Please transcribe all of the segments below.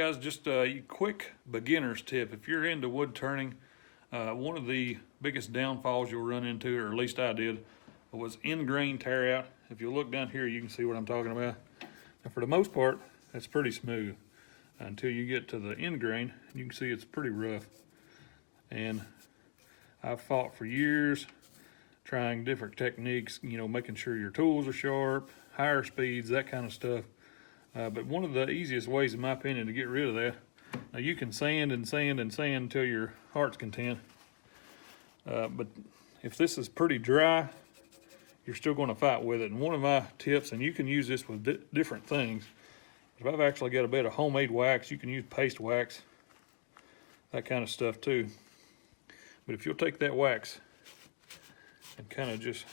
guys, just a quick beginner's tip. If you're into wood turning, one of the biggest downfalls you'll run into, or at least I did, was end grain tear out. If you look down here, you can see what I'm talking about. And for the most part, that's pretty smooth until you get to the end grain. You can see it's pretty rough. And I've fought for years trying different techniques, you know, making sure your tools are sharp, higher speeds, that kind of stuff. But one of the easiest ways, in my opinion, to get rid of that, now you can sand and sand and sand until your heart's content. But if this is pretty dry, you're still going to fight with it. And one of my tips, and you can use this with different things, if I've actually got a bit of homemade wax, you can use paste wax, that kind of stuff too. But if you'll take that wax and kind of just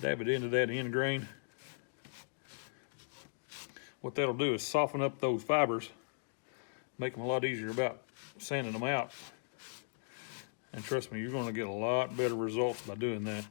dab it into that end grain, what that'll do is soften up those fibers, make them a lot easier about sanding them out. And trust me, you're going to get a lot better results by doing that.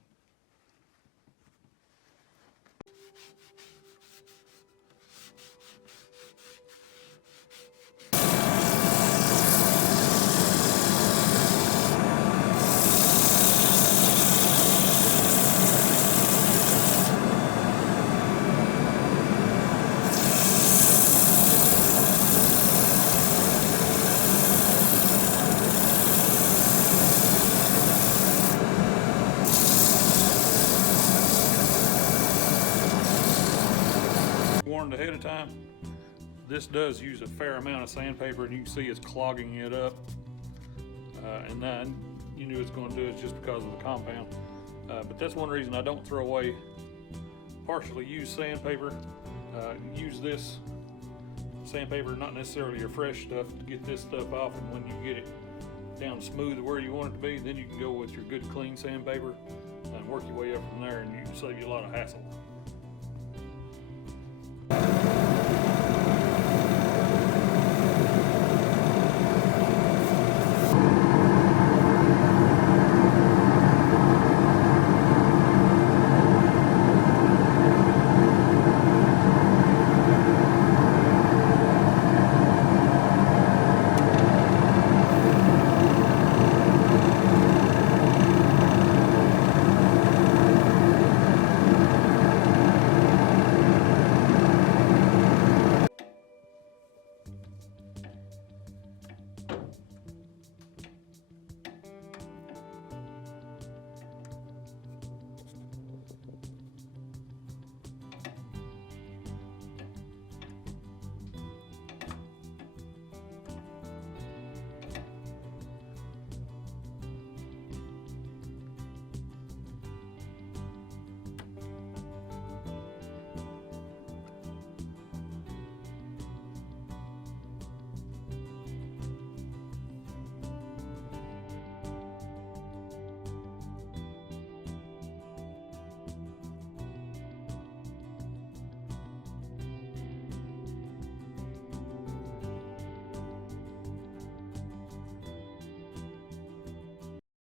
Warned ahead of time, this does use a fair amount of sandpaper, and you can see it's clogging it up. And then you knew it's going to do it just because of the compound. But that's one reason I don't throw away partially used sandpaper. Use this sandpaper, not necessarily your fresh stuff, to get this stuff off, and when you get it down smooth where you want it to be, then you can go with your good clean sandpaper and work your way up from there, and you save you a lot of hassle.